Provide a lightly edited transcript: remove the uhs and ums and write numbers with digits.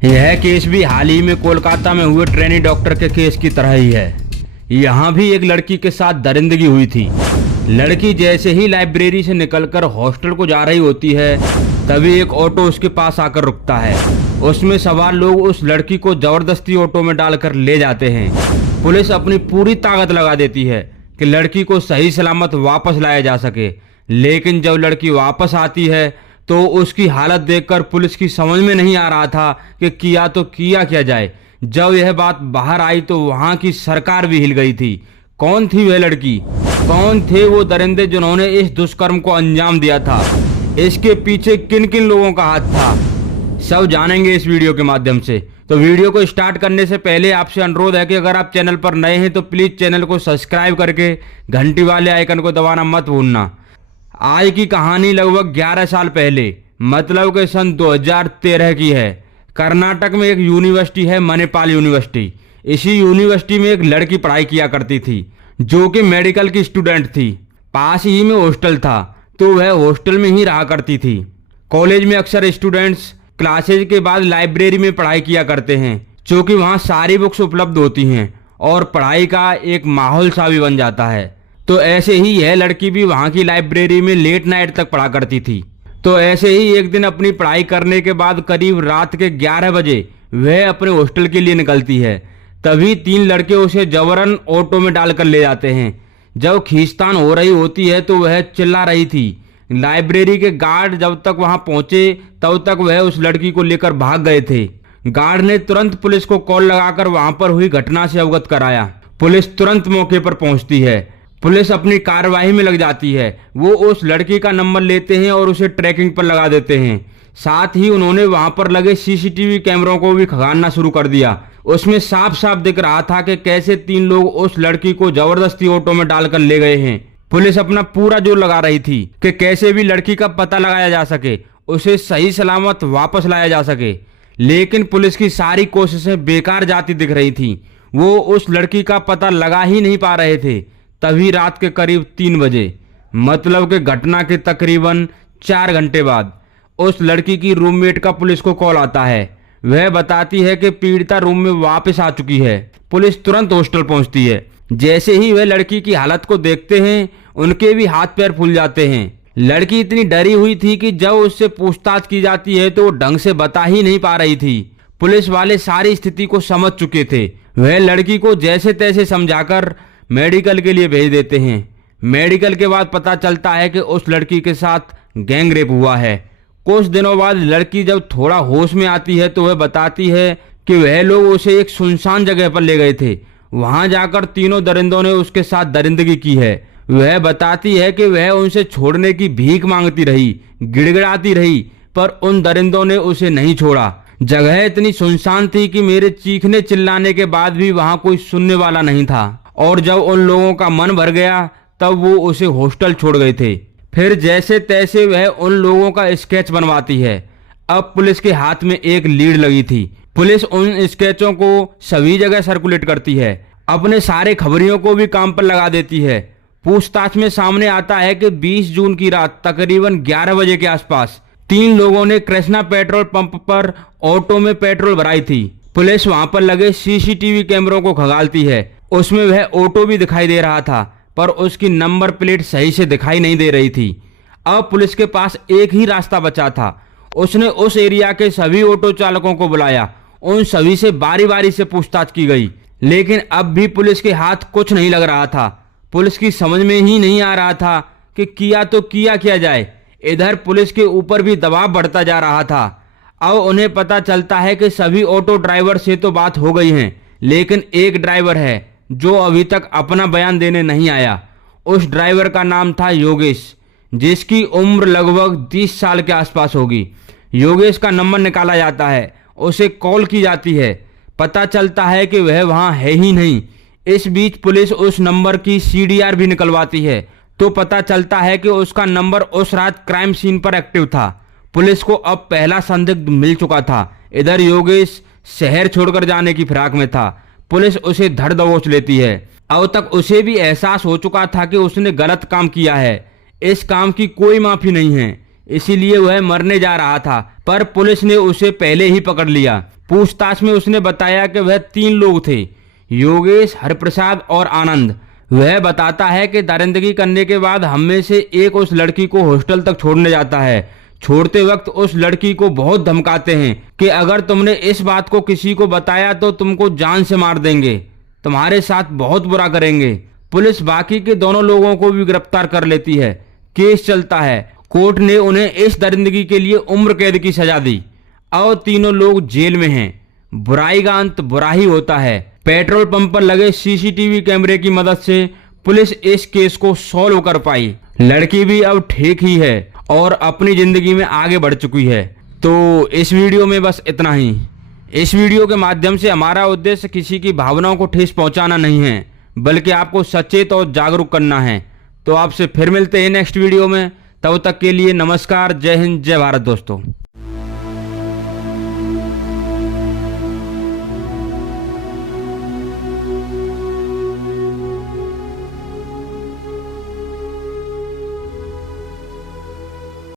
यह केस भी हाल ही में कोलकाता में हुए ट्रेनी डॉक्टर के केस की तरह ही है। यहाँ भी एक लड़की के साथ दरिंदगी हुई थी। लड़की जैसे ही लाइब्रेरी से निकलकर हॉस्टल को जा रही होती है, तभी एक ऑटो उसके पास आकर रुकता है। उसमें सवार लोग उस लड़की को जबरदस्ती ऑटो में डालकर ले जाते हैं। पुलिस अपनी पूरी ताकत लगा देती है कि लड़की को सही सलामत वापस लाया जा सके, लेकिन जब लड़की वापस आती है तो उसकी हालत देखकर पुलिस की समझ में नहीं आ रहा था कि किया तो किया क्या जाए। जब यह बात बाहर आई तो वहां की सरकार भी हिल गई थी। कौन थी वह लड़की? कौन थे वो दरिंदे जिन्होंने इस दुष्कर्म को अंजाम दिया था? इसके पीछे किन किन लोगों का हाथ था, सब जानेंगे इस वीडियो के माध्यम से। तो वीडियो को स्टार्ट करने से पहले आपसे अनुरोध है कि अगर आप चैनल पर नए हैं तो प्लीज चैनल को सब्सक्राइब करके घंटी वाले आइकन को दबाना मत भूलना। आज की कहानी लगभग 11 साल पहले, मतलब के सन 2013 की है। कर्नाटक में एक यूनिवर्सिटी है, मणिपाल यूनिवर्सिटी। इसी यूनिवर्सिटी में एक लड़की पढ़ाई किया करती थी जो कि मेडिकल की स्टूडेंट थी। पास ही में हॉस्टल था तो वह हॉस्टल में ही रहा करती थी। कॉलेज में अक्सर स्टूडेंट्स क्लासेज के बाद लाइब्रेरी में पढ़ाई किया करते हैं, क्योंकि वहाँ सारी बुक्स उपलब्ध होती हैं और पढ़ाई का एक माहौल सा भी बन जाता है। तो ऐसे ही यह लड़की भी वहाँ की लाइब्रेरी में लेट नाइट तक पढ़ा करती थी। तो ऐसे ही एक दिन अपनी पढ़ाई करने के बाद करीब रात के 11 बजे वह अपने हॉस्टल के लिए निकलती है। तभी 3 लड़के उसे जबरन ऑटो में डालकर ले जाते हैं। जब खींचतान हो रही होती है तो वह चिल्ला रही थी। लाइब्रेरी के गार्ड जब तक वहां पहुंचे तब तक वह उस लड़की को लेकर भाग गए थे। गार्ड ने तुरंत पुलिस को कॉल लगाकर वहां पर हुई घटना से अवगत कराया। पुलिस तुरंत मौके पर पहुंचती है। पुलिस अपनी कार्यवाही में लग जाती है। वो उस लड़की का नंबर लेते हैं और उसे ट्रैकिंग पर लगा देते हैं। साथ ही उन्होंने वहां पर लगे सीसीटीवी कैमरों को भी खंगालना शुरू कर दिया। उसमें साफ साफ दिख रहा था कि कैसे 3 लोग उस लड़की को जबरदस्ती ऑटो में डालकर ले गए हैं। पुलिस अपना पूरा जोर लगा रही थी कि कैसे भी लड़की का पता लगाया जा सके, उसे सही सलामत वापस लाया जा सके। लेकिन पुलिस की सारी कोशिशें बेकार जाती दिख रही थी। वो उस लड़की का पता लगा ही नहीं पा रहे थे। तभी रात के करीब 3 बजे, मतलब कि घटना के तकरीबन 4 घंटे बाद, उस लड़की की रूममेट का पुलिस को कॉल आता है। वह बताती है कि पीड़िता रूम में वापस आ चुकी है। पुलिस तुरंत हॉस्टल पहुंचती है। जैसे ही वह लड़की की हालत को देखते हैं, उनके भी हाथ पैर फूल जाते हैं। लड़की इतनी डरी हुई थी कि जब उससे पूछताछ की जाती है तो वो ढंग से बता ही नहीं पा रही थी। पुलिस वाले सारी स्थिति को समझ चुके थे। वह लड़की को जैसे तैसे समझाकर मेडिकल के लिए भेज देते हैं। मेडिकल के बाद पता चलता है कि उस लड़की के साथ गैंग रेप हुआ है। कुछ दिनों बाद लड़की जब थोड़ा होश में आती है तो वह बताती है कि वह लोग उसे एक सुनसान जगह पर ले गए थे। वहां जाकर तीनों दरिंदों ने उसके साथ दरिंदगी की है। वह बताती है कि वह उनसे छोड़ने की भीख मांगती रही, गिड़गिड़ाती रही, पर उन दरिंदों ने उसे नहीं छोड़ा। जगह इतनी सुनसान थी कि मेरे चीखने चिल्लाने के बाद भी वहां कोई सुनने वाला नहीं था। और जब उन लोगों का मन भर गया तब वो उसे हॉस्टल छोड़ गए थे। फिर जैसे तैसे वह उन लोगों का स्केच बनवाती है। अब पुलिस के हाथ में एक लीड लगी थी। पुलिस उन स्केचों को सभी जगह सर्कुलेट करती है। अपने सारे खबरियों को भी काम पर लगा देती है। पूछताछ में सामने आता है कि 20 जून की रात तकरीबन 11 बजे के आसपास 3 लोगों ने कृष्णा पेट्रोल पंप पर ऑटो में पेट्रोल भराई थी। पुलिस वहां पर लगे सीसीटीवी कैमरों को खंगालती है। उसमें वह ऑटो भी दिखाई दे रहा था, पर उसकी नंबर प्लेट सही से दिखाई नहीं दे रही थी। अब पुलिस के पास एक ही रास्ता बचा था। उसने उस एरिया के सभी ऑटो चालकों को बुलाया। उन सभी से बारी बारी से पूछताछ की गई, लेकिन अब भी पुलिस के हाथ कुछ नहीं लग रहा था। पुलिस की समझ में ही नहीं आ रहा था कि किया तो किया क्या जाए। इधर पुलिस के ऊपर भी दबाव बढ़ता जा रहा था। अब उन्हें पता चलता है कि सभी ऑटो ड्राइवर से तो बात हो गई है, लेकिन एक ड्राइवर है जो अभी तक अपना बयान देने नहीं आया। उस ड्राइवर का नाम था योगेश, जिसकी उम्र लगभग 30 साल के आसपास होगी। योगेश का नंबर निकाला जाता है, उसे कॉल की जाती है। पता चलता है कि वह वहां है ही नहीं। इस बीच पुलिस उस नंबर की CDR भी निकलवाती है तो पता चलता है कि उसका नंबर उस रात क्राइम सीन पर एक्टिव था। पुलिस को अब पहला संदिग्ध मिल चुका था। इधर योगेश शहर छोड़कर जाने की फिराक में था। पुलिस उसे धर दबोच लेती है। अब तक उसे भी एहसास हो चुका था कि उसने गलत काम किया है। इस काम की कोई माफी नहीं है, इसीलिए वह मरने जा रहा था, पर पुलिस ने उसे पहले ही पकड़ लिया। पूछताछ में उसने बताया कि वह 3 लोग थे, योगेश, हरिप्रसाद और आनंद। वह बताता है कि दरिंदगी करने के बाद हम में से एक उस लड़की को हॉस्टल तक छोड़ने जाता है। छोड़ते वक्त उस लड़की को बहुत धमकाते हैं कि अगर तुमने इस बात को किसी को बताया तो तुमको जान से मार देंगे, तुम्हारे साथ बहुत बुरा करेंगे। पुलिस बाकी के दोनों लोगों को भी गिरफ्तार कर लेती है। केस चलता है। कोर्ट ने उन्हें इस दरिंदगी के लिए उम्र कैद की सजा दी और तीनों लोग जेल में हैं। बुराई का अंत बुरा ही होता है। पेट्रोल पंप पर लगे सीसीटीवी कैमरे की मदद से पुलिस इस केस को सॉल्व कर पाई। लड़की भी अब ठीक ही है और अपनी जिंदगी में आगे बढ़ चुकी है। तो इस वीडियो में बस इतना ही। इस वीडियो के माध्यम से हमारा उद्देश्य किसी की भावनाओं को ठेस पहुंचाना नहीं है, बल्कि आपको सचेत और जागरूक करना है। तो आपसे फिर मिलते हैं नेक्स्ट वीडियो में। तब तक के लिए नमस्कार, जय हिंद, जय भारत दोस्तों।